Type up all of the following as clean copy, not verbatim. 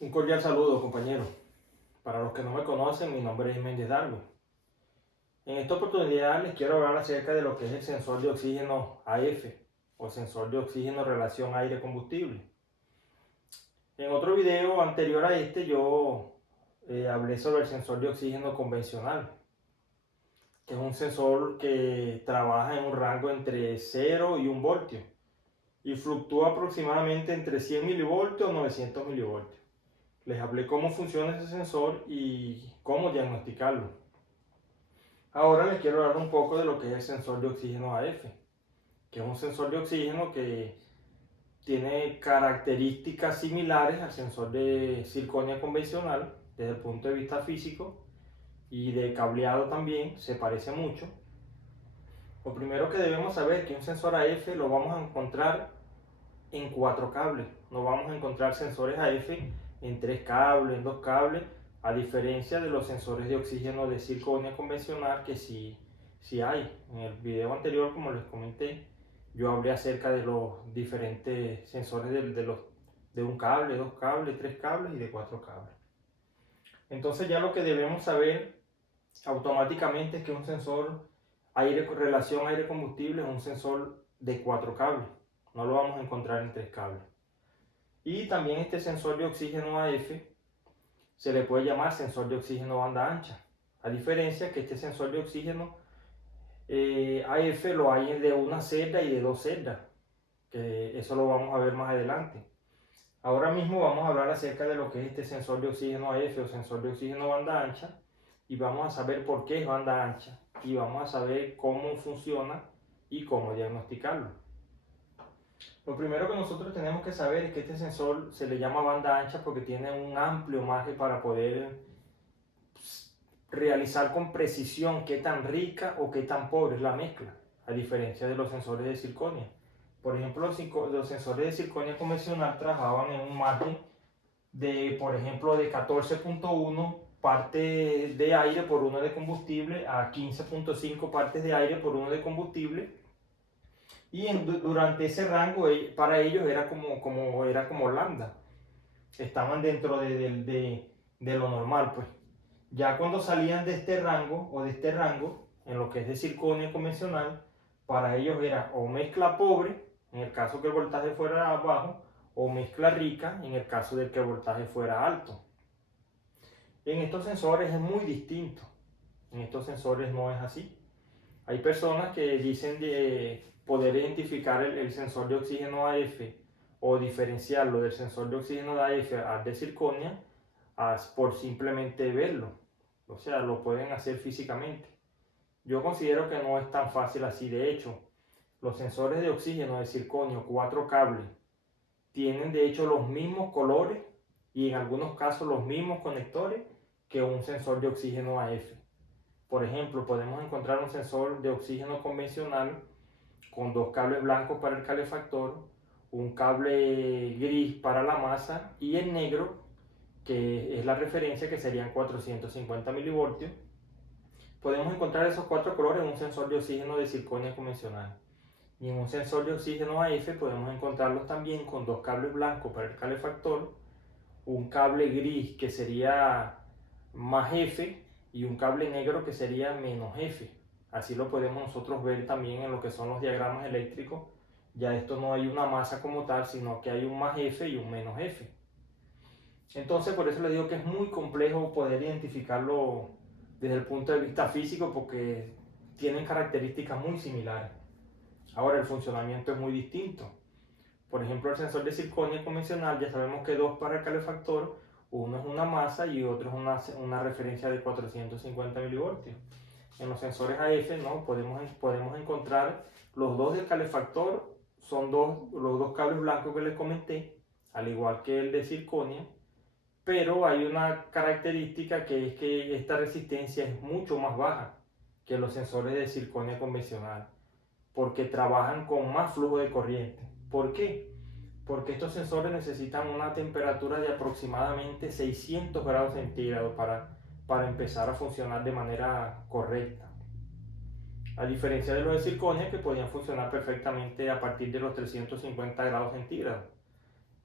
Un cordial saludo, compañeros. Para los que no me conocen, mi nombre es Méndez Darwin. En esta oportunidad les quiero hablar acerca de lo que es el sensor de oxígeno AF o sensor de oxígeno relación aire-combustible. En otro video anterior a este yo hablé sobre el sensor de oxígeno convencional, que es un sensor que trabaja en un rango entre 0 y 1 voltio y fluctúa aproximadamente entre 100 milivoltios o 900 milivoltios. Les hablé cómo funciona ese sensor y cómo diagnosticarlo. Ahora les quiero hablar un poco de lo que es el sensor de oxígeno AF, que es un sensor de oxígeno que tiene características similares al sensor de circonia convencional desde el punto de vista físico y de cableado también, se parece mucho. Lo primero que debemos saber es que un sensor AF lo vamos a encontrar en 4 cables, no vamos a encontrar sensores AF en 3 cables, en 2 cables, a diferencia de los sensores de oxígeno de circonia convencional que sí hay. En el video anterior, como les comenté, yo hablé acerca de los diferentes sensores de un cable, 2 cables, 3 cables y de 4 cables. Entonces ya lo que debemos saber automáticamente es que un sensor relación aire-combustible es un sensor de 4 cables. No lo vamos a encontrar en 3 cables. Y también este sensor de oxígeno AF se le puede llamar sensor de oxígeno banda ancha. A diferencia que este sensor de oxígeno AF lo hay de una celda y de 2 celdas. Que eso lo vamos a ver más adelante. Ahora mismo vamos a hablar acerca de lo que es este sensor de oxígeno AF o sensor de oxígeno banda ancha. Y vamos a saber por qué es banda ancha. Y vamos a saber cómo funciona y cómo diagnosticarlo. Lo primero que nosotros tenemos que saber es que este sensor se le llama banda ancha porque tiene un amplio margen para poder realizar con precisión qué tan rica o qué tan pobre es la mezcla, a diferencia de los sensores de circonia. Por ejemplo, los sensores de circonia convencional trabajaban en un margen de, por ejemplo, de 14.1 partes de aire por 1 de combustible a 15.5 partes de aire por 1 de combustible. Y durante ese rango para ellos era como lambda. Estaban dentro de lo normal, pues. Ya cuando salían de este rango en lo que es de circonia convencional, para ellos era o mezcla pobre, en el caso que el voltaje fuera bajo, o mezcla rica, en el caso de que el voltaje fuera alto. En estos sensores es muy distinto. En estos sensores no es así. Hay personas que dicen de poder identificar el sensor de oxígeno AF o diferenciarlo del sensor de oxígeno de AF al de circonia por simplemente verlo. O sea, lo pueden hacer físicamente. Yo considero que no es tan fácil así. De hecho, los sensores de oxígeno de circonio 4 cables tienen de hecho los mismos colores y en algunos casos los mismos conectores que un sensor de oxígeno AF. Por ejemplo, podemos encontrar un sensor de oxígeno convencional con 2 cables blancos para el calefactor, un cable gris para la masa y el negro, que es la referencia, que serían 450 milivoltios. Podemos encontrar esos 4 colores en un sensor de oxígeno de circonia convencional. Y en un sensor de oxígeno AF podemos encontrarlos también con 2 cables blancos para el calefactor, un cable gris que sería más F y un cable negro que sería menos F. Así lo podemos nosotros ver también en lo que son los diagramas eléctricos. Ya esto no hay una masa como tal, sino que hay un más F y un menos F. Entonces por eso les digo que es muy complejo poder identificarlo desde el punto de vista físico porque tienen características muy similares. Ahora el funcionamiento es muy distinto. Por ejemplo, el sensor de circonia convencional ya sabemos que 2 para el calefactor, uno es una masa y otro es una referencia de 450 milivoltios. En los sensores AF no podemos encontrar los 2 del calefactor, son los 2 cables blancos que les comenté, al igual que el de circonia, pero hay una característica que es que esta resistencia es mucho más baja que los sensores de circonia convencional, porque trabajan con más flujo de corriente. ¿Por qué? Porque estos sensores necesitan una temperatura de aproximadamente 600 grados centígrados para empezar a funcionar de manera correcta. A diferencia de los de circonia que podían funcionar perfectamente a partir de los 350 grados centígrados.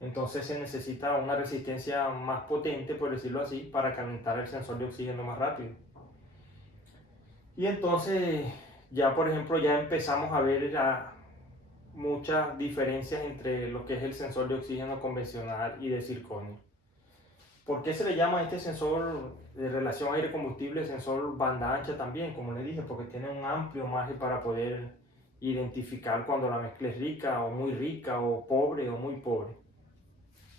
Entonces se necesita una resistencia más potente, por decirlo así, para calentar el sensor de oxígeno más rápido. Y entonces ya, por ejemplo, ya empezamos a ver muchas diferencias entre lo que es el sensor de oxígeno convencional y de circonio. ¿Por qué se le llama a este sensor de relación aire-combustible sensor banda ancha también? Como le dije, porque tiene un amplio margen para poder identificar cuando la mezcla es rica o muy rica, o pobre o muy pobre.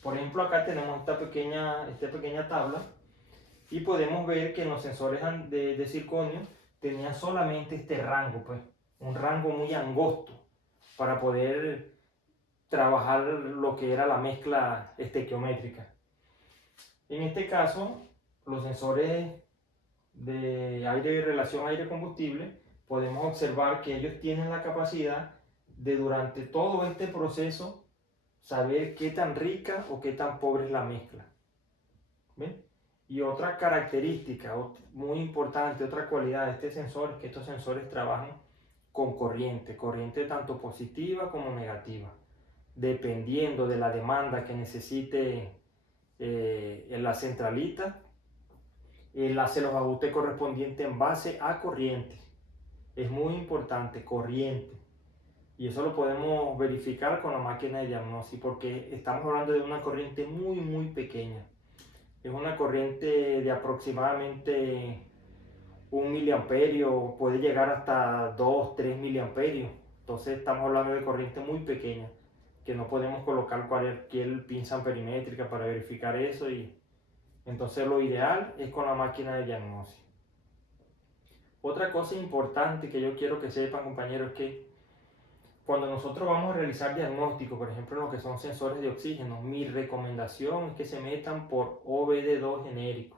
Por ejemplo, acá tenemos esta pequeña tabla y podemos ver que en los sensores de circonio tenían solamente este rango, pues, un rango muy angosto para poder trabajar lo que era la mezcla estequiométrica. En este caso, los sensores de aire, relación aire-combustible, podemos observar que ellos tienen la capacidad de durante todo este proceso saber qué tan rica o qué tan pobre es la mezcla. ¿Ven? Y otra característica muy importante, otra cualidad de este sensor es que estos sensores trabajan con corriente tanto positiva como negativa, dependiendo de la demanda que necesite en la centralita. Él hace los ajustes correspondientes en base a corriente. Es muy importante, corriente. Y eso lo podemos verificar con la máquina de diagnóstico porque estamos hablando de una corriente muy pequeña. Es una corriente de aproximadamente 1 miliamperio, puede llegar hasta 2-3 miliamperios. Entonces estamos hablando de corriente muy pequeña, que no podemos colocar cualquier pinza amperimétrica para verificar eso. Y entonces lo ideal es con la máquina de diagnóstico. Otra cosa importante que yo quiero que sepan, compañeros, es que cuando nosotros vamos a realizar diagnóstico, por ejemplo, en lo que son sensores de oxígeno, mi recomendación es que se metan por OBD2 genérico.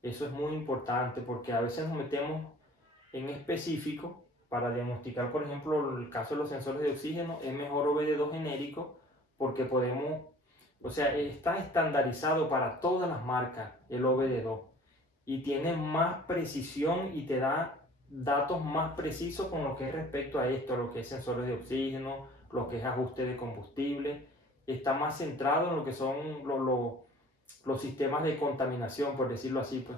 Eso es muy importante porque a veces nos metemos en específico para diagnosticar, por ejemplo, el caso de los sensores de oxígeno, es mejor OBD2 genérico porque podemos, o sea, está estandarizado para todas las marcas el OBD2 y tiene más precisión y te da datos más precisos con lo que es respecto a esto, lo que es sensores de oxígeno, lo que es ajuste de combustible. Está más centrado en lo que son los sistemas de contaminación, por decirlo así, pues.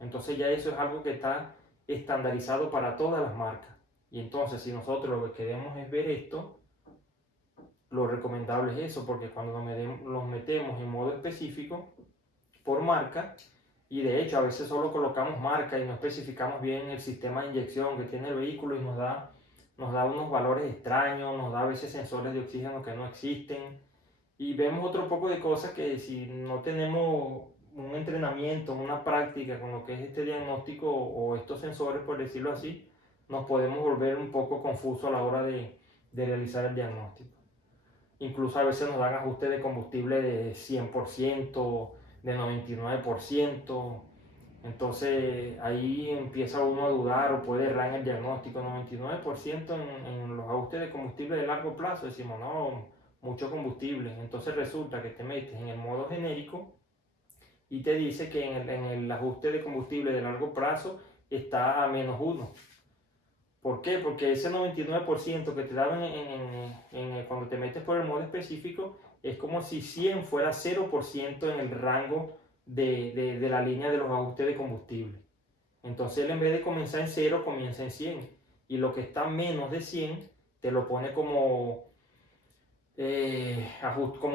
Entonces ya eso es algo que está estandarizado para todas las marcas. Y entonces si nosotros lo que queremos es ver esto, lo recomendable es eso, porque cuando nos metemos en modo específico por marca, y de hecho a veces solo colocamos marca y no especificamos bien el sistema de inyección que tiene el vehículo y nos da unos valores extraños, nos da a veces sensores de oxígeno que no existen, y vemos otro poco de cosas que si no tenemos un entrenamiento, una práctica con lo que es este diagnóstico o estos sensores, por decirlo así, nos podemos volver un poco confusos a la hora de realizar el diagnóstico. Incluso a veces nos dan ajustes de combustible de 100%, de 99%. Entonces ahí empieza uno a dudar o puede errar en el diagnóstico. 99% en los ajustes de combustible de largo plazo, decimos no, mucho combustible. Entonces resulta que te metes en el modo genérico y te dice que en el ajuste de combustible de largo plazo está a -1. ¿Por qué? Porque ese 99% que te daban cuando te metes por el modo específico es como si 100 fuera 0% en el rango de la línea de los ajustes de combustible. Entonces él en vez de comenzar en 0 comienza en 100. Y lo que está menos de 100 te lo pone como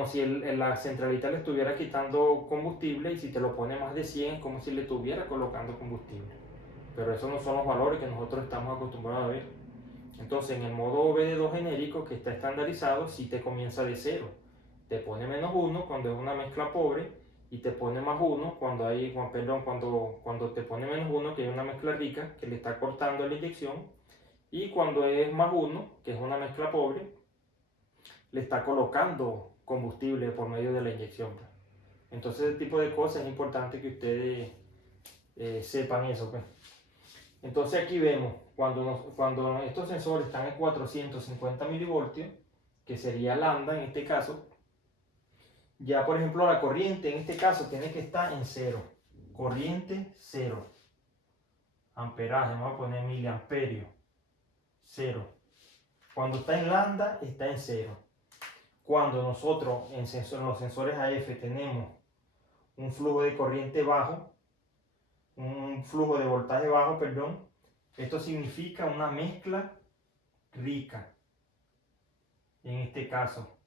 si la centralita le estuviera quitando combustible, y si te lo pone más de 100 es como si le estuviera colocando combustible. Pero esos no son los valores que nosotros estamos acostumbrados a ver. Entonces en el modo OBD2 genérico que está estandarizado, sí te comienza de 0. Te pone -1 cuando es una mezcla pobre y te pone +1 cuando cuando te pone -1 que es una mezcla rica que le está cortando la inyección, y cuando es +1 que es una mezcla pobre le está colocando combustible por medio de la inyección. Entonces ese tipo de cosas es importante que ustedes sepan eso, pues. Entonces aquí vemos, cuando estos sensores están en 450 milivoltios, que sería lambda en este caso, ya por ejemplo la corriente en este caso tiene que estar en 0. Corriente 0. Amperaje, vamos a poner miliamperio, 0. Cuando está en lambda está en 0. cuando nosotros en los sensores AF tenemos un flujo de corriente bajo, un flujo de voltaje bajo, perdón, esto significa una mezcla rica, en este caso,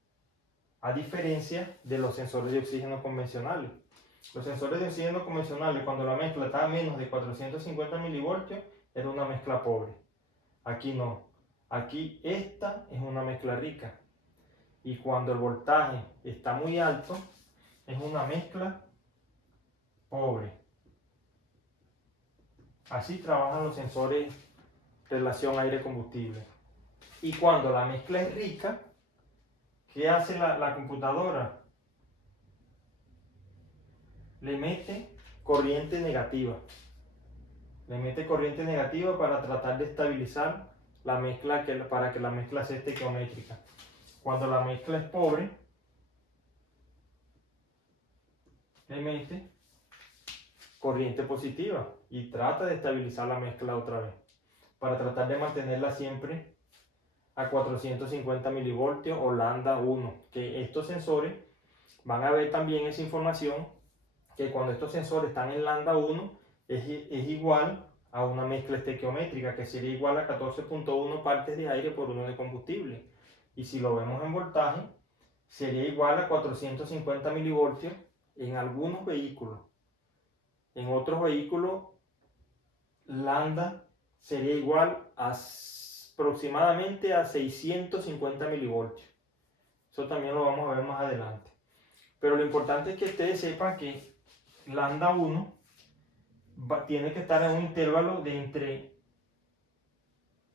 a diferencia de los sensores de oxígeno convencionales. Los sensores de oxígeno convencionales, cuando la mezcla está a menos de 450 milivoltios, era una mezcla pobre. Aquí no. Aquí esta es una mezcla rica. Y cuando el voltaje está muy alto, es una mezcla pobre. Así trabajan los sensores relación aire-combustible. Y cuando la mezcla es rica, ¿qué hace la computadora? Le mete corriente negativa. Le mete corriente negativa para tratar de estabilizar la mezcla, para que la mezcla sea estequiométrica. Cuando la mezcla es pobre, le mete corriente positiva y trata de estabilizar la mezcla otra vez, para tratar de mantenerla siempre a 450 milivoltios o lambda 1, que estos sensores van a ver también esa información, que cuando estos sensores están en lambda 1 es igual a una mezcla estequiométrica, que sería igual a 14.1 partes de aire por 1 de combustible. Y si lo vemos en voltaje, sería igual a 450 milivoltios en algunos vehículos. En otros vehículos, lambda sería igual a aproximadamente a 650 milivoltios. Eso también lo vamos a ver más adelante. Pero lo importante es que ustedes sepan que lambda 1 tiene que estar en un intervalo de entre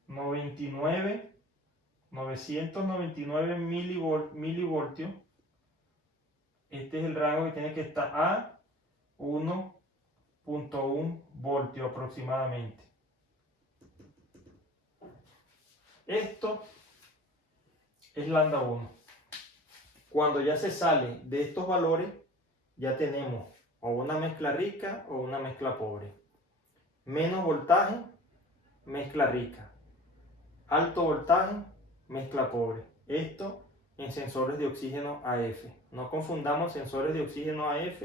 999 milivoltios. Este es el rango que tiene que estar a 1.1 voltio aproximadamente. Esto es lambda 1. Cuando ya se sale de estos valores, ya tenemos o una mezcla rica o una mezcla pobre. Menos voltaje, mezcla rica. Alto voltaje, mezcla pobre. Esto en sensores de oxígeno AF. No confundamos sensores de oxígeno AF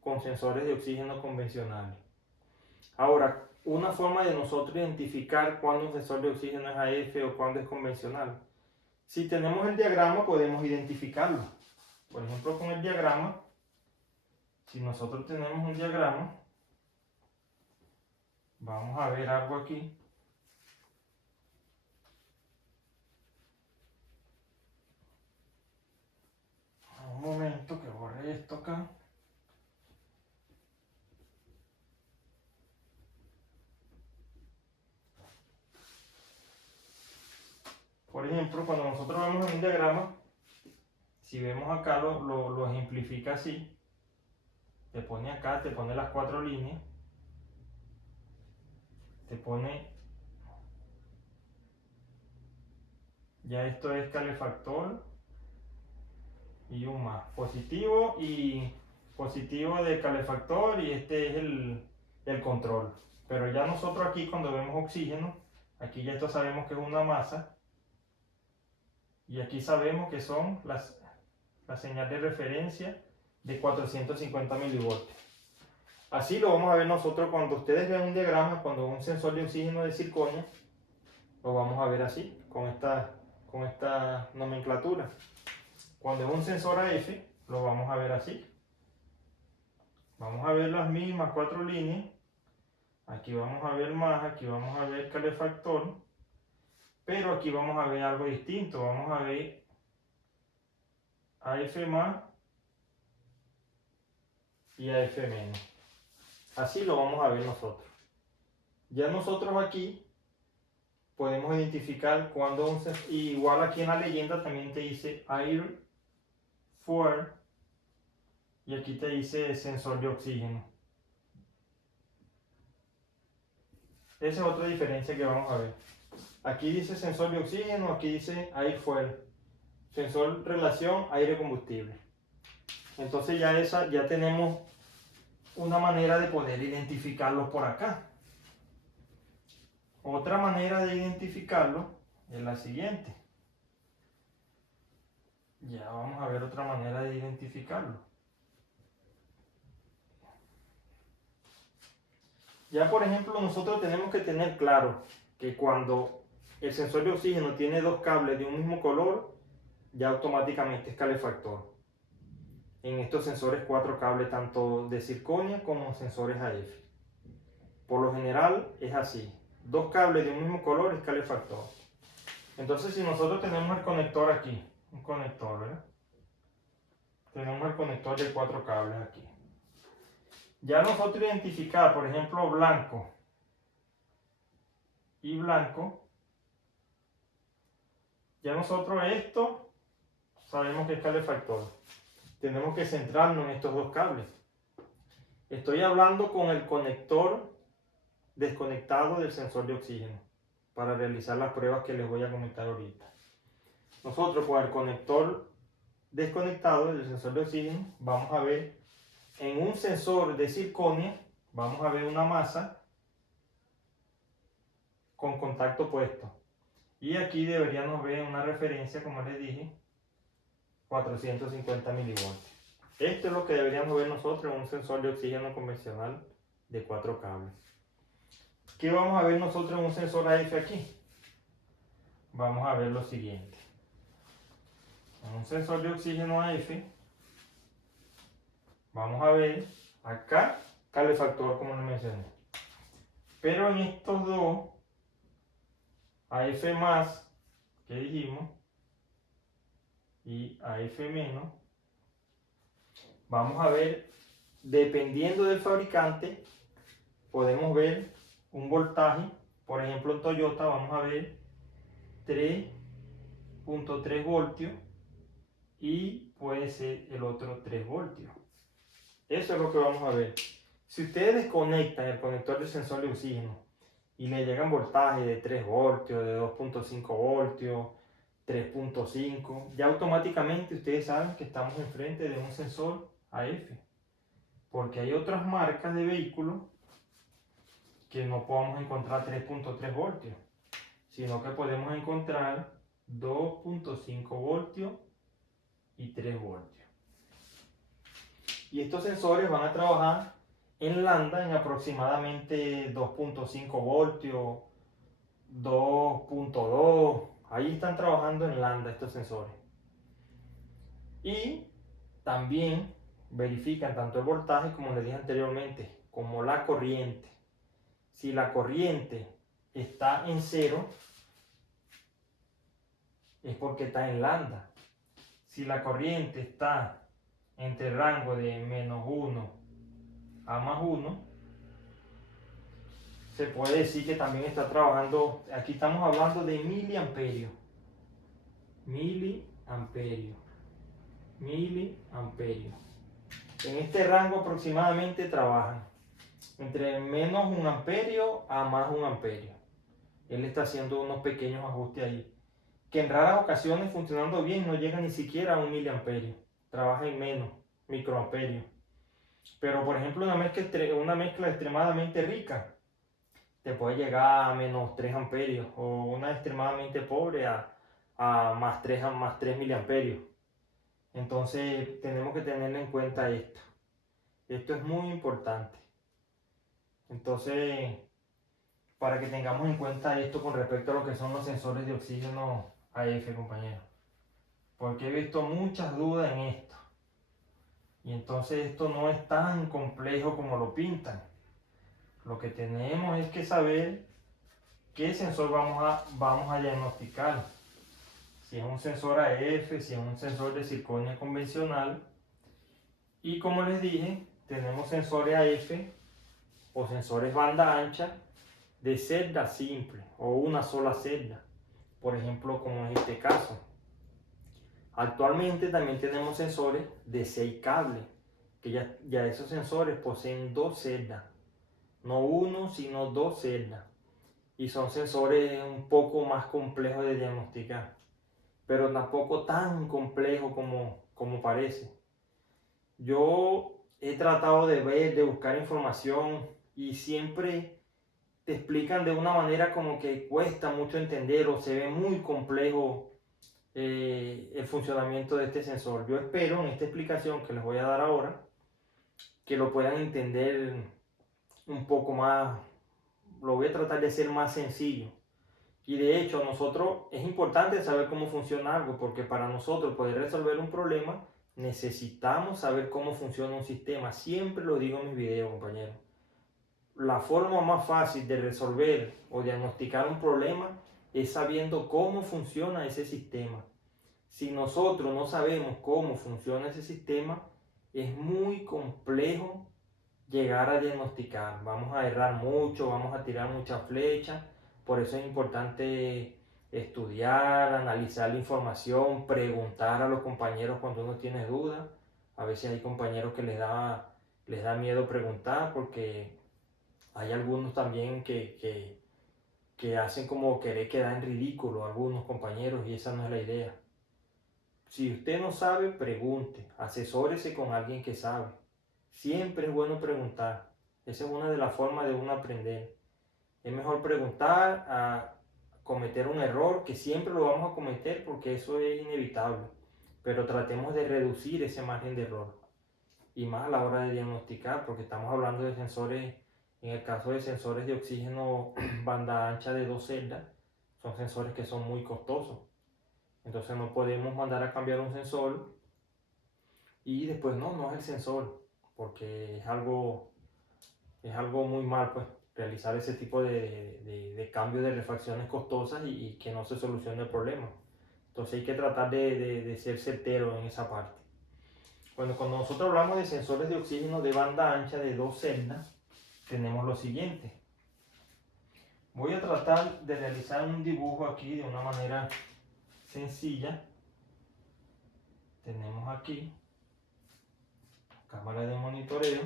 con sensores de oxígeno convencionales. Ahora, una forma de nosotros identificar cuándo un sensor de oxígeno es AF o cuándo es convencional. Si tenemos el diagrama, podemos identificarlo. Por ejemplo, con el diagrama, si nosotros tenemos un diagrama, vamos a ver algo aquí. Un momento que borre esto acá. Por ejemplo, cuando nosotros vemos en un diagrama, si vemos acá lo ejemplifica así. Te pone acá, te pone las 4 líneas. Te pone, ya esto es calefactor y un más, positivo de calefactor, y este es el control. Pero ya nosotros aquí cuando vemos oxígeno, aquí ya esto sabemos que es una masa, y aquí sabemos que son la señal de referencia de 450 milivoltios. Así lo vamos a ver nosotros cuando ustedes vean un diagrama, cuando un sensor de oxígeno de circonio, lo vamos a ver así, con esta nomenclatura. Cuando es un sensor AF, lo vamos a ver así. Vamos a ver las mismas 4 líneas. Aquí vamos a ver más, aquí vamos a ver calefactor. Pero aquí vamos a ver algo distinto. Vamos a ver AF más y AF menos. Así lo vamos a ver nosotros. Ya nosotros aquí podemos identificar cuando igual aquí en la leyenda también te dice air, fuel, y aquí te dice sensor de oxígeno. Esa es otra diferencia que vamos a ver. Aquí dice sensor de oxígeno, aquí dice air fuel. Sensor relación aire-combustible. Entonces ya tenemos una manera de poder identificarlo por acá. Otra manera de identificarlo es la siguiente. Ya vamos a ver otra manera de identificarlo. Ya por ejemplo nosotros tenemos que tener claro que cuando el sensor de oxígeno tiene dos cables de un mismo color, ya automáticamente es calefactor. En estos sensores 4 cables tanto de circonia como sensores AF. Por lo general es así. Dos cables de un mismo color es calefactor. Entonces si nosotros tenemos el conector aquí, un conector, ¿verdad? Tenemos el conector de 4 cables aquí. Ya nosotros identificar, por ejemplo, blanco y blanco, ya nosotros esto sabemos que es calefactor. Tenemos que centrarnos en estos dos cables. Estoy hablando con el conector desconectado del sensor de oxígeno para realizar las pruebas que les voy a comentar ahorita. Nosotros con el conector desconectado del sensor de oxígeno vamos a ver en un sensor de circonia, vamos a ver una masa con contacto puesto. Y aquí deberíamos ver una referencia, como les dije, 450 milivoltios. Esto es lo que deberíamos ver nosotros en un sensor de oxígeno convencional de 4 cables. ¿Qué vamos a ver nosotros en un sensor AF aquí? Vamos a ver lo siguiente. En un sensor de oxígeno AF, vamos a ver acá calefactor como les mencioné. Pero en estos dos, AF más, que dijimos, y AF menos, vamos a ver, dependiendo del fabricante, podemos ver un voltaje. Por ejemplo, en Toyota vamos a ver 3.3 voltios y puede ser el otro 3 voltios. Eso es lo que vamos a ver. Si ustedes desconectan el conector del sensor de oxígeno y le llegan voltaje de 3 voltios, de 2.5 voltios, 3.5, ya automáticamente ustedes saben que estamos enfrente de un sensor AF. Porque hay otras marcas de vehículos que no podemos encontrar 3.3 voltios, sino que podemos encontrar 2.5 voltios y 3 voltios. Y estos sensores van a trabajar en lambda en aproximadamente 2.5 voltios, 2.2. Ahí están trabajando en lambda estos sensores. Y también verifican tanto el voltaje, como les dije anteriormente, como la corriente. Si la corriente está en cero, es porque está en lambda. Si la corriente está entre el rango de -1 a +1, se puede decir que también está trabajando. Aquí estamos hablando de miliamperios. Miliamperios. En este rango aproximadamente trabajan entre -1 amperio a +1 amperio. Él está haciendo unos pequeños ajustes ahí, que en raras ocasiones, funcionando bien, no llega ni siquiera a 1 miliamperio. Trabaja en menos, microamperios. Pero por ejemplo una mezcla extremadamente rica te puede llegar a -3 amperios, o una extremadamente pobre a +3 miliamperios. Entonces tenemos que tener en cuenta esto. Esto es muy importante. Entonces, para que tengamos en cuenta esto con respecto a lo que son los sensores de oxígeno AF, compañeros. Porque he visto muchas dudas en esto. Y entonces esto no es tan complejo como lo pintan. Lo que tenemos es que saber qué sensor vamos a diagnosticar. Si es un sensor AF, si es un sensor de circonia convencional. Y como les dije, tenemos sensores AF o sensores banda ancha de celda simple o una sola celda. Por ejemplo, como es este caso. Actualmente también tenemos sensores de 6 cables, que ya esos sensores poseen 2 celdas. No uno, sino 2 celdas. Y son sensores un poco más complejos de diagnosticar, pero tampoco tan complejo como parece. Yo he tratado de buscar información y siempre te explican de una manera como que cuesta mucho entender o se ve muy complejo el funcionamiento de este sensor. Yo espero en esta explicación que les voy a dar ahora que lo puedan entender un poco más. Lo voy a tratar de hacer más sencillo. Y de hecho, nosotros es importante saber cómo funciona algo, porque para nosotros poder resolver un problema necesitamos saber cómo funciona un sistema. Siempre lo digo en mis videos, compañeros. La forma más fácil de resolver o diagnosticar un problema es sabiendo cómo funciona ese sistema. Si nosotros no sabemos cómo funciona ese sistema, es muy complejo llegar a diagnosticar. Vamos a errar mucho, vamos a tirar muchas flechas. Por eso es importante estudiar, analizar la información, preguntar a los compañeros cuando uno tiene dudas. A veces hay compañeros que les da miedo preguntar porque hay algunos también que hacen como querer quedar en ridículo algunos compañeros y esa no es la idea. Si usted no sabe, pregunte, asesórese con alguien que sabe. Siempre es bueno preguntar. Esa es una de las formas de uno aprender. Es mejor preguntar a cometer un error, que siempre lo vamos a cometer porque eso es inevitable. Pero tratemos de reducir ese margen de error. Y más a la hora de diagnosticar, porque estamos hablando de sensores, en el caso de sensores de oxígeno banda ancha de 2 celdas, son sensores que son muy costosos. Entonces no podemos mandar a cambiar un sensor y después no es el sensor, porque es algo muy mal, pues, realizar ese tipo de cambio de refacciones costosas y que no se solucione el problema. Entonces hay que tratar de ser certero en esa parte. Bueno, cuando nosotros hablamos de sensores de oxígeno de banda ancha de 2 celdas, tenemos lo siguiente. Voy a tratar de realizar un dibujo aquí de una manera sencilla. Tenemos aquí cámara de monitoreo.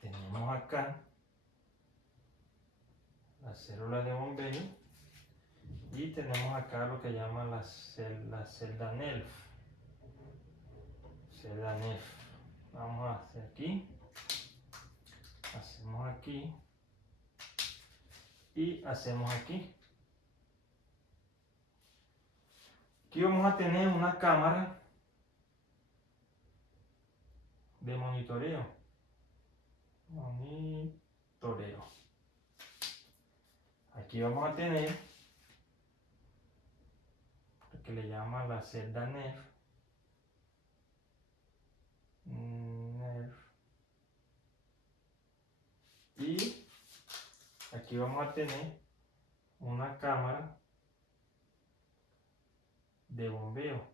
Tenemos acá la célula de bombeo y tenemos acá lo que llaman la celda NELF. Celda NELF. Vamos a hacer aquí, hacemos aquí y hacemos aquí. Aquí vamos a tener una cámara de monitoreo. Aquí vamos a tener lo que le llaman la celda NERF. Y aquí vamos a tener una cámara de bombeo.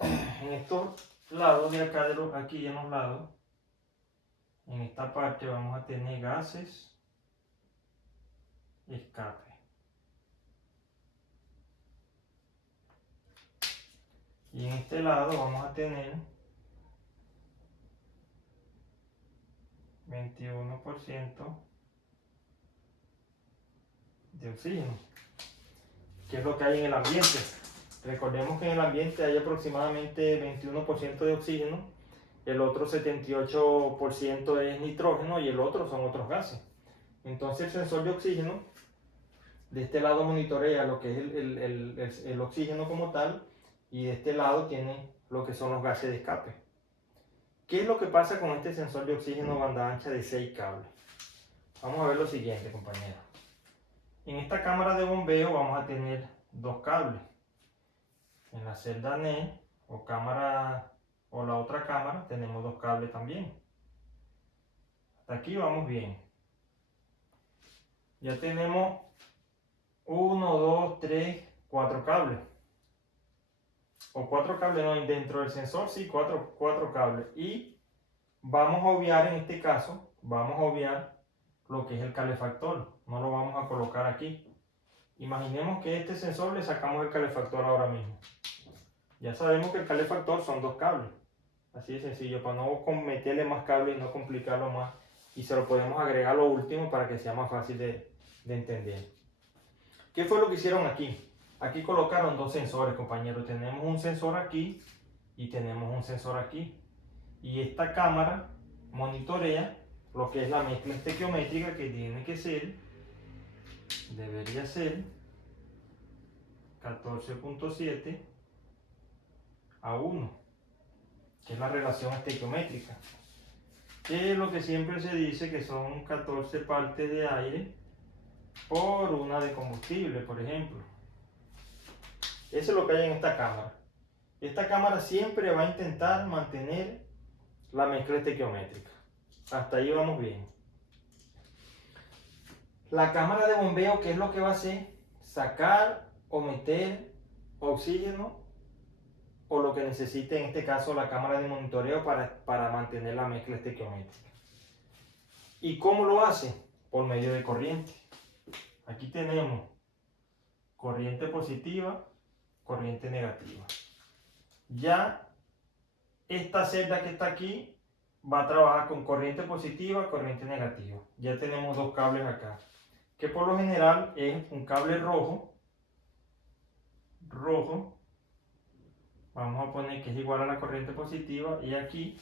En estos lados de acá, aquí en los lados, en esta parte vamos a tener gases escape. Y en este lado vamos a tener 21% de oxígeno, que es lo que hay en el ambiente. Recordemos que en el ambiente hay aproximadamente 21% de oxígeno, el otro 78% es nitrógeno y el otro son otros gases. Entonces el sensor de oxígeno de este lado monitorea lo que es el oxígeno como tal y de este lado tiene lo que son los gases de escape. ¿Qué es lo que pasa con este sensor de oxígeno banda ancha de 6 cables? Vamos a ver lo siguiente, compañeros. En esta cámara de bombeo vamos a tener 2 cables. En la celda NE o cámara o la otra cámara tenemos 2 cables también. Hasta aquí vamos bien. Ya tenemos 1, 2, 3, 4 cables. O 4 cables, no, dentro del sensor sí, 4 cables. Y vamos a obviar en este caso, vamos a obviar lo que es el calefactor. No lo vamos a colocar aquí. Imaginemos que a este sensor le sacamos el calefactor ahora mismo. Ya sabemos que el calefactor son 2 cables. Así de sencillo, para no meterle más cables y no complicarlo más. Y se lo podemos agregar lo último para que sea más fácil de entender. ¿Qué fue lo que hicieron aquí? Aquí colocaron 2 sensores, compañeros. Tenemos un sensor aquí y tenemos un sensor aquí. Y esta cámara monitorea lo que es la mezcla estequiométrica que tiene que ser debería ser 14.7 a 1, que es la relación estequiométrica, que es lo que siempre se dice que son 14 partes de aire por una de combustible, por ejemplo. Eso es lo que hay en esta cámara. Esta cámara siempre va a intentar mantener la mezcla estequiométrica. Hasta ahí vamos bien. La cámara de bombeo, ¿qué es lo que va a hacer? Sacar o meter oxígeno o lo que necesite, en este caso la cámara de monitoreo para mantener la mezcla estequiométrica. ¿Y cómo lo hace? Por medio de corriente. Aquí tenemos corriente positiva, corriente negativa. Ya esta celda que está aquí va a trabajar con corriente positiva, corriente negativa. Ya tenemos dos cables acá, que por lo general es un cable rojo, vamos a poner que es igual a la corriente positiva, y aquí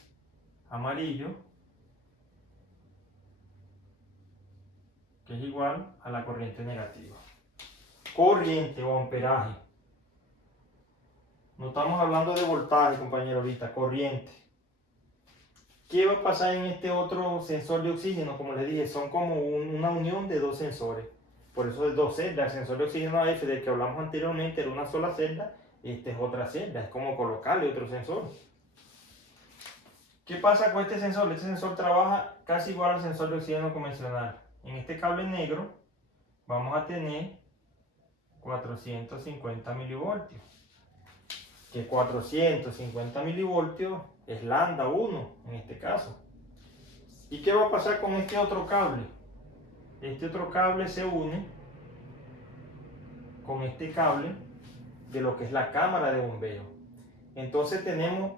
amarillo, que es igual a la corriente negativa. Corriente o amperaje. No estamos hablando de voltaje, compañero, ahorita, corriente. ¿Qué va a pasar en este otro sensor de oxígeno? Como les dije, son como una unión de dos sensores. Por eso es dos celdas. El sensor de oxígeno AF del que hablamos anteriormente era una sola celda. Esta es otra celda. Es como colocarle otro sensor. ¿Qué pasa con este sensor? Este sensor trabaja casi igual al sensor de oxígeno convencional. En este cable negro vamos a tener 450 milivoltios. Que 450 milivoltios es lambda 1 en este caso. ¿Y qué va a pasar con este otro cable? Este otro cable se une con este cable de lo que es la cámara de bombeo. Entonces tenemos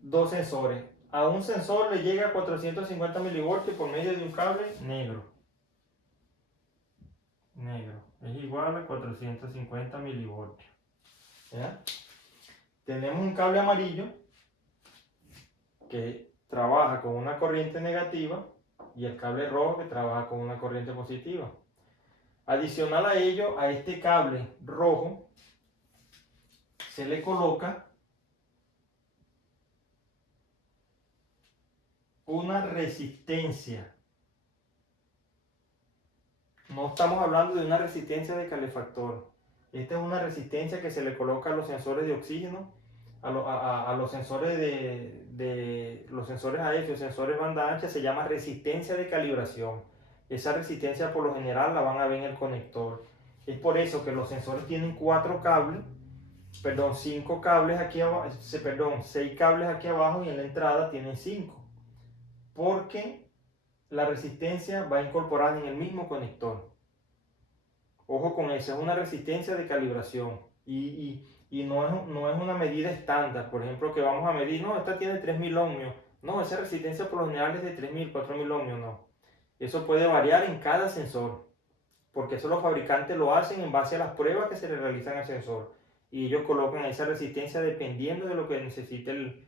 dos sensores. A un sensor le llega a 450 milivoltios por medio de un cable negro. Es igual a 450 milivoltios. ¿Ya? Tenemos un cable amarillo que trabaja con una corriente negativa y el cable rojo que trabaja con una corriente positiva. Adicional a ello, a este cable rojo se le coloca una resistencia. No estamos hablando de una resistencia de calefactor. Esta es una resistencia que se le coloca a los sensores de oxígeno, a los sensores los sensores AF o sensores banda ancha. Se llama resistencia de calibración. Esa resistencia por lo general la van a ver en el conector. Es por eso que los sensores tienen 5 cables aquí abajo, 6 cables aquí abajo, y en la entrada tienen 5. Porque la resistencia va incorporada en el mismo conector. Ojo con eso, es una resistencia de calibración y no es una medida estándar. Por ejemplo, que vamos a medir, no, esta tiene 3000 ohmios. No, esa resistencia por lo general es de 3000, 4000 ohmios, no. Eso puede variar en cada sensor, porque eso los fabricantes lo hacen en base a las pruebas que se le realizan al sensor. Y ellos colocan esa resistencia dependiendo de lo que necesite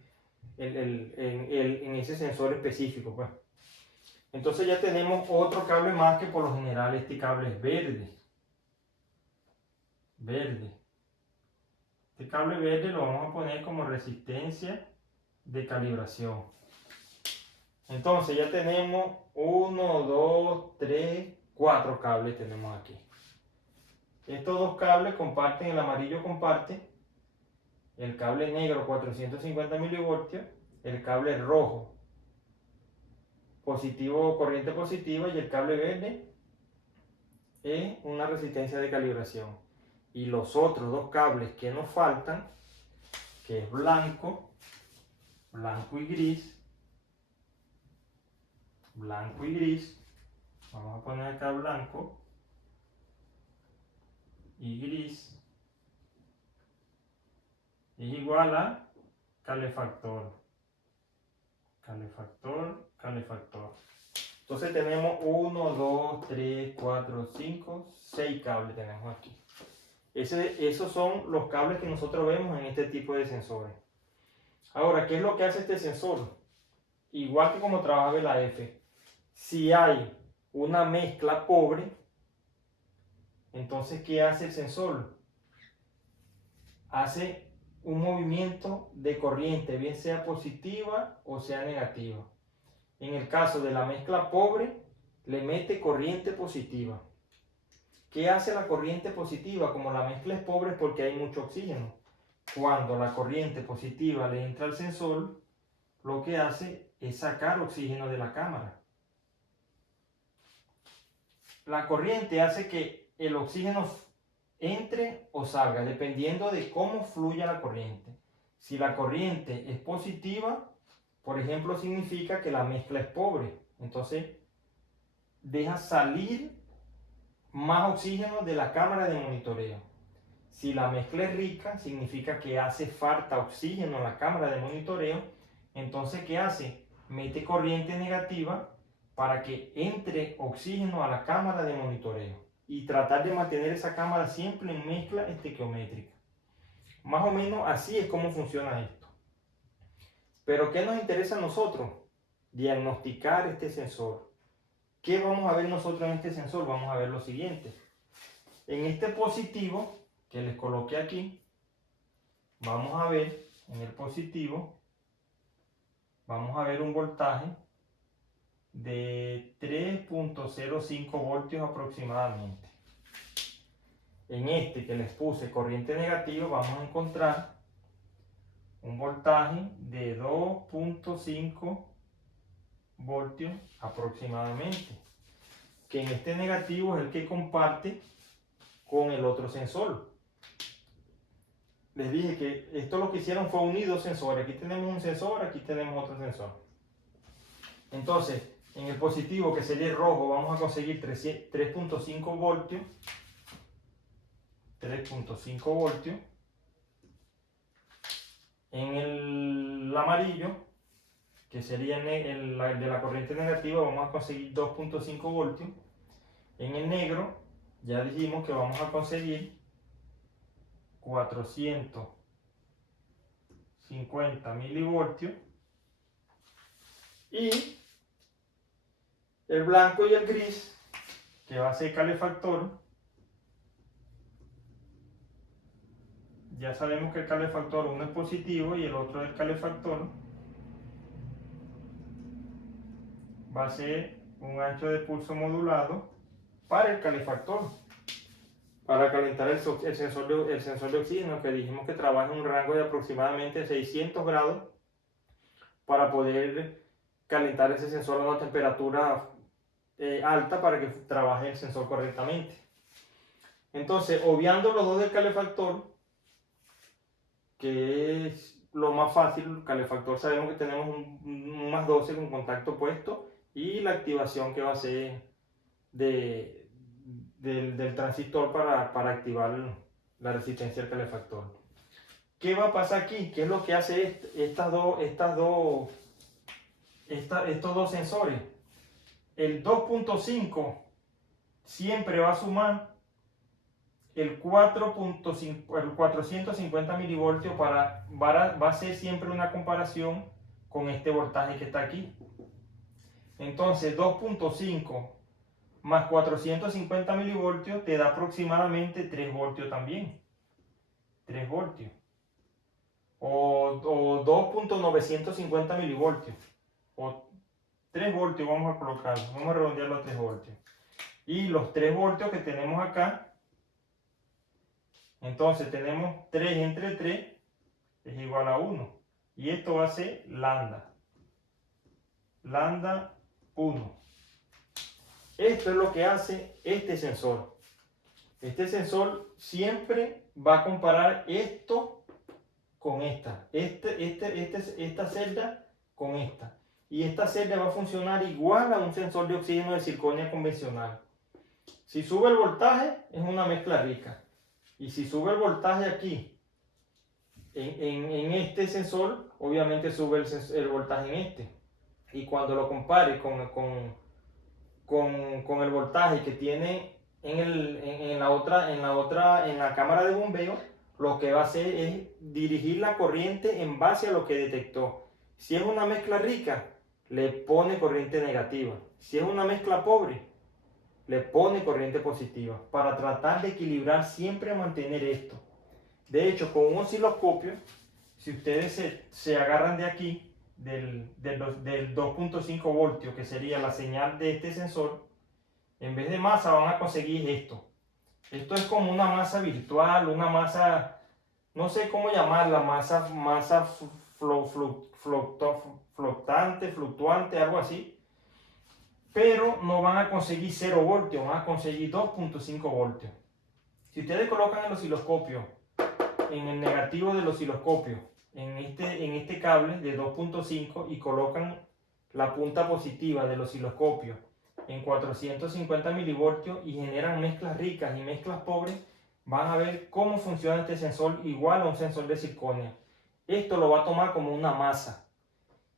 en ese sensor específico, pues. Entonces ya tenemos otro cable más, que por lo general este cable es verde. Este cable verde lo vamos a poner como resistencia de calibración. Entonces ya tenemos 1, 2, 3, 4 cables tenemos aquí. Estos dos cables comparten, el amarillo comparte el cable negro 450 milivoltios, el cable rojo positivo, corriente positiva, y el cable verde es una resistencia de calibración. Y los otros dos cables que nos faltan, que es blanco y gris, vamos a poner acá blanco y gris, es igual a calefactor. Entonces tenemos 1, 2, 3, 4, 5, 6 cables tenemos aquí. Esos son los cables que nosotros vemos en este tipo de sensores. Ahora, ¿qué es lo que hace este sensor? Igual que como trabajaba el AF, si hay una mezcla pobre, Entonces, ¿qué hace el sensor? Hace un movimiento de corriente, bien sea positiva o sea negativa. En el caso de la mezcla pobre, le mete corriente positiva. ¿Qué hace la corriente positiva? Como la mezcla es pobre es porque hay mucho oxígeno. Cuando la corriente positiva le entra al sensor, lo que hace es sacar oxígeno de la cámara. La corriente hace que el oxígeno entre o salga, dependiendo de cómo fluya la corriente. Si la corriente es positiva, por ejemplo, significa que la mezcla es pobre. Entonces, deja salir más oxígeno de la cámara de monitoreo. Si la mezcla es rica, significa que hace falta oxígeno en la cámara de monitoreo. Entonces, ¿qué hace? Mete corriente negativa para que entre oxígeno a la cámara de monitoreo y tratar de mantener esa cámara siempre en mezcla estequiométrica. Más o menos así es como funciona esto. Pero ¿qué nos interesa a nosotros? Diagnosticar este sensor. ¿Qué vamos a ver nosotros en este sensor? Vamos a ver lo siguiente. En este positivo que les coloqué aquí, vamos a ver en el positivo, vamos a ver un voltaje de 3.05 voltios aproximadamente. En este que les puse corriente negativa, vamos a encontrar un voltaje de 2.5 voltios aproximadamente, que en este negativo es el que comparte con el otro sensor. Les dije que esto lo que hicieron fue unir dos sensores. Aquí tenemos un sensor, aquí tenemos otro sensor. Entonces, en el positivo, que sería el rojo, vamos a conseguir 3.5 voltios. 3.5 voltios. En el amarillo, que sería el de la corriente negativa, vamos a conseguir 2.5 voltios. En el negro, ya dijimos que vamos a conseguir 450 milivoltios. Y el blanco y el gris, que va a ser calefactor, ya sabemos que el calefactor uno es positivo y el otro es el calefactor, va a ser un ancho de pulso modulado para el calefactor, para calentar el sensor de oxígeno, que dijimos que trabaja en un rango de aproximadamente 600 grados para poder calentar ese sensor a una temperatura alta para que trabaje el sensor correctamente. Entonces, obviando los dos del calefactor, que es lo más fácil, el calefactor sabemos que tenemos un más 12 con contacto puesto y la activación que va a ser del transistor para activar la resistencia del calefactor. ¿Qué va a pasar aquí? ¿Qué es lo que hace estos dos sensores? El 2.5 siempre va a sumar el 450 milivoltios va a ser siempre una comparación con este voltaje que está aquí. Entonces 2.5 más 450 milivoltios te da aproximadamente 3 voltios también. 3 voltios. O 2.950 milivoltios. O 3 voltios vamos a colocar. Vamos a redondearlo a 3 voltios. Y los 3 voltios que tenemos acá. Entonces tenemos 3 entre 3 es igual a 1. Y esto va a ser lambda. Lambda 1. Esto es lo que hace este sensor. Este sensor siempre va a comparar esto con esta. Esta celda con esta. Y esta celda va a funcionar igual a un sensor de oxígeno de circonia convencional. Si sube el voltaje, es una mezcla rica. Y si sube el voltaje aquí, en este sensor, obviamente sube el voltaje en este. Y cuando lo compare con el voltaje que tiene en la cámara de bombeo, lo que va a hacer es dirigir la corriente en base a lo que detectó. Si es una mezcla rica, le pone corriente negativa. Si es una mezcla pobre, le pone corriente positiva para tratar de equilibrar siempre, mantener esto. De hecho, con un osciloscopio, si ustedes se agarran de aquí, del 2.5 voltios, que sería la señal de este sensor, en vez de masa van a conseguir esto. Esto es como una masa virtual, una masa, no sé cómo llamarla, masa flotante, fluctuante, algo así. Pero no van a conseguir 0 voltios, van a conseguir 2.5 voltios. Si ustedes colocan el osciloscopio en el negativo del osciloscopio, en este cable de 2.5 y colocan la punta positiva del osciloscopio en 450 milivoltios y generan mezclas ricas y mezclas pobres, van a ver cómo funciona este sensor igual a un sensor de circonia. Esto lo va a tomar como una masa.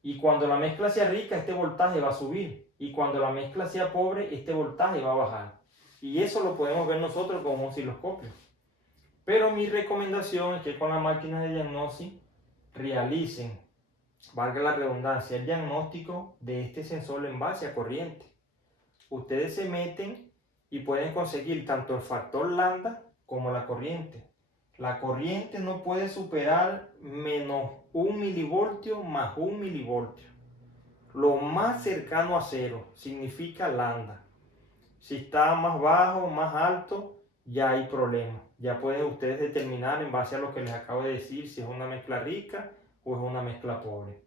Y cuando la mezcla sea rica, este voltaje va a subir. Y cuando la mezcla sea pobre, este voltaje va a bajar. Y eso lo podemos ver nosotros con un osciloscopio. Pero mi recomendación es que con la máquina de diagnosis realicen, valga la redundancia, el diagnóstico de este sensor en base a corriente. Ustedes se meten y pueden conseguir tanto el factor lambda como la corriente. La corriente no puede superar menos 1 milivoltio más 1 milivoltio. Lo más cercano a cero significa lambda. Si está más bajo, más alto, ya hay problema. Ya pueden ustedes determinar en base a lo que les acabo de decir si es una mezcla rica o es una mezcla pobre.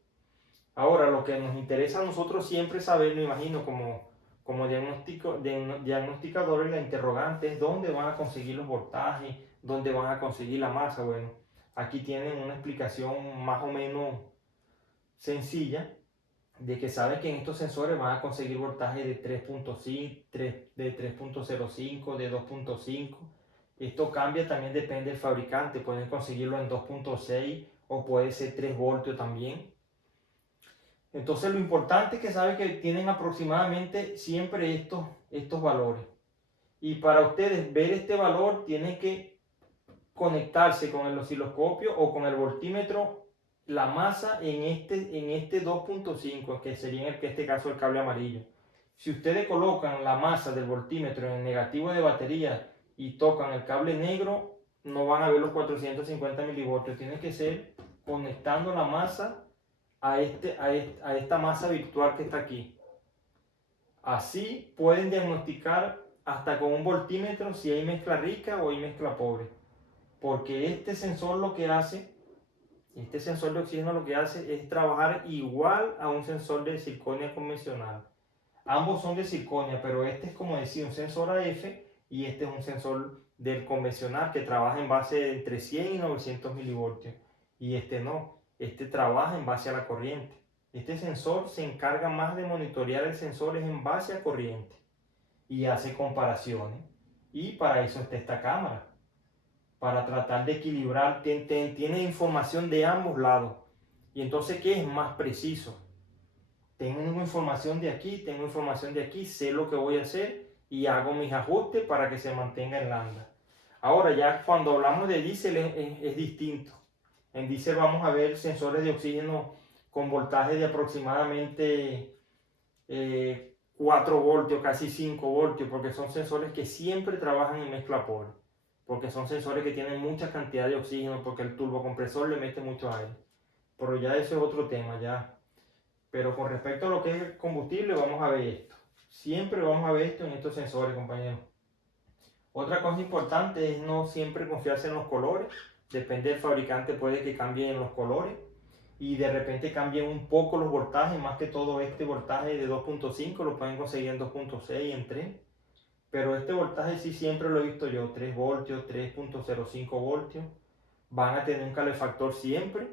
Ahora, lo que nos interesa a nosotros siempre saber, me imagino, como diagnosticadores, la interrogante es dónde van a conseguir los voltajes, dónde van a conseguir la masa. Bueno, aquí tienen una explicación más o menos sencilla de que saben que en estos sensores van a conseguir voltaje de 3.5, de 3.05, de 2.5. Esto cambia, también depende del fabricante, pueden conseguirlo en 2.6 o puede ser 3 voltios también. Entonces lo importante es que saben que tienen aproximadamente siempre estos valores. Y para ustedes ver este valor tienen que conectarse con el osciloscopio o con el voltímetro la masa en este 2.5, que sería en este caso el cable amarillo. Si ustedes colocan la masa del voltímetro en el negativo de batería y tocan el cable negro, no van a ver los 450 milivoltios. Tiene que ser conectando la masa a esta masa virtual que está aquí. Así pueden diagnosticar hasta con un voltímetro si hay mezcla rica o hay mezcla pobre. Porque este sensor lo que hace, este sensor de oxígeno lo que hace es trabajar igual a un sensor de circonia convencional. Ambos son de circonia, pero este es como decir un sensor AF y este es un sensor del convencional que trabaja en base de entre 100 y 900 milivoltios. Y este no, este trabaja en base a la corriente. Este sensor se encarga más de monitorear el sensor en base a corriente y hace comparaciones. Y para eso está esta cámara, para tratar de equilibrar, tiene información de ambos lados. Y entonces, ¿qué es más preciso? Tengo información de aquí, tengo información de aquí, sé lo que voy a hacer y hago mis ajustes para que se mantenga en lambda. Ahora ya cuando hablamos de diésel es distinto. En diésel vamos a ver sensores de oxígeno con voltaje de aproximadamente 4 voltios, casi 5 voltios, porque son sensores que siempre trabajan en mezcla pobre, porque son sensores que tienen mucha cantidad de oxígeno, porque el turbocompresor le mete mucho aire. Pero ya eso es otro tema, ya. Pero con respecto a lo que es el combustible, vamos a ver esto. Siempre vamos a ver esto en estos sensores, compañeros. Otra cosa importante es no siempre confiarse en los colores. Depende del fabricante, puede que cambien los colores y de repente cambien un poco los voltajes. Más que todo este voltaje de 2.5 lo pueden conseguir en 2.6 y en 3. Pero este voltaje sí siempre lo he visto yo, 3 voltios, 3.05 voltios. Van a tener un calefactor siempre.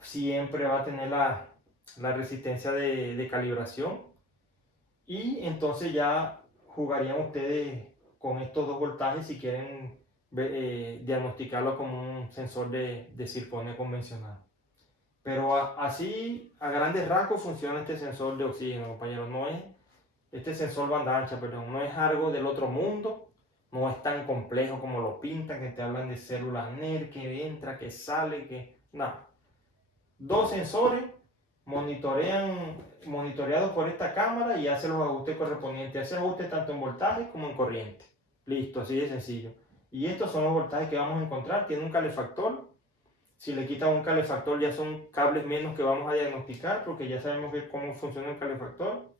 Siempre va a tener la resistencia de calibración. Y entonces ya jugarían ustedes con estos dos voltajes si quieren diagnosticarlo como un sensor de circonio convencional. Pero así, a grandes rasgos, funciona este sensor de oxígeno, compañeros. No es este sensor banda ancha, perdón, no es algo del otro mundo, no es tan complejo como lo pintan, que te hablan de células NER, que entra, que sale, que... No. Dos sensores monitoreado por esta cámara y hace los ajustes correspondientes. Hace ajustes tanto en voltaje como en corriente. Listo, así de sencillo. Y estos son los voltajes que vamos a encontrar. Tiene un calefactor. Si le quitan un calefactor ya son cables menos que vamos a diagnosticar porque ya sabemos cómo funciona el calefactor.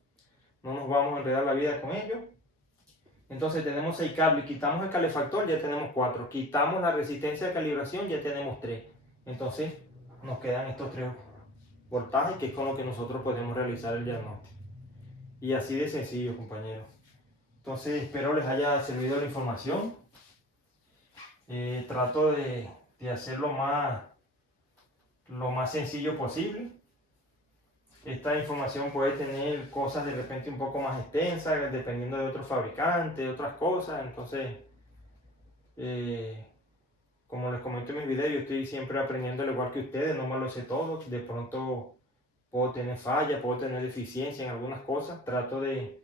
No nos vamos a enredar la vida con ello. Entonces tenemos 6 cables. Quitamos el calefactor, ya tenemos 4. Quitamos la resistencia de calibración, ya tenemos 3. Entonces nos quedan estos 3 voltajes, que es con lo que nosotros podemos realizar el diagnóstico. Y así de sencillo, compañeros. Entonces espero les haya servido la información. Trato de hacerlo lo más sencillo posible. Esta información puede tener cosas de repente un poco más extensas, dependiendo de otros fabricantes, de otras cosas. Entonces, como les comento en mis videos, yo estoy siempre aprendiendo al igual que ustedes, no me lo sé todo. De pronto puedo tener fallas, puedo tener deficiencia en algunas cosas. Trato de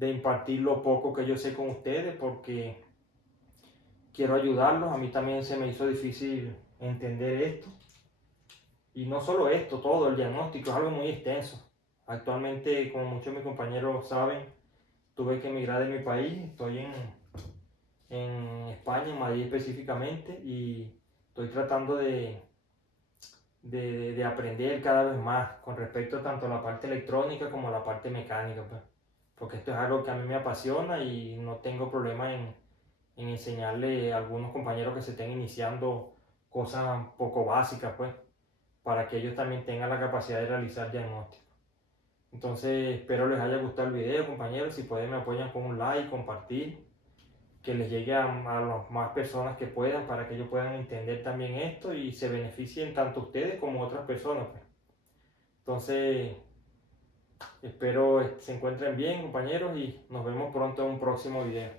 impartir lo poco que yo sé con ustedes porque quiero ayudarlos. A mí también se me hizo difícil entender esto. Y no solo esto, todo el diagnóstico es algo muy extenso. Actualmente, como muchos de mis compañeros saben, tuve que emigrar de mi país. Estoy en España, en Madrid específicamente, y estoy tratando de aprender cada vez más con respecto tanto a la parte electrónica como a la parte mecánica, pues. Porque esto es algo que a mí me apasiona y no tengo problema en enseñarle a algunos compañeros que se estén iniciando cosas un poco básicas, pues, para que ellos también tengan la capacidad de realizar diagnósticos. Entonces espero les haya gustado el video, compañeros. Si pueden me apoyan con un like, compartir, que les llegue a las más personas que puedan, para que ellos puedan entender también esto y se beneficien tanto ustedes como otras personas, pues. Entonces espero se encuentren bien, compañeros, y nos vemos pronto en un próximo video.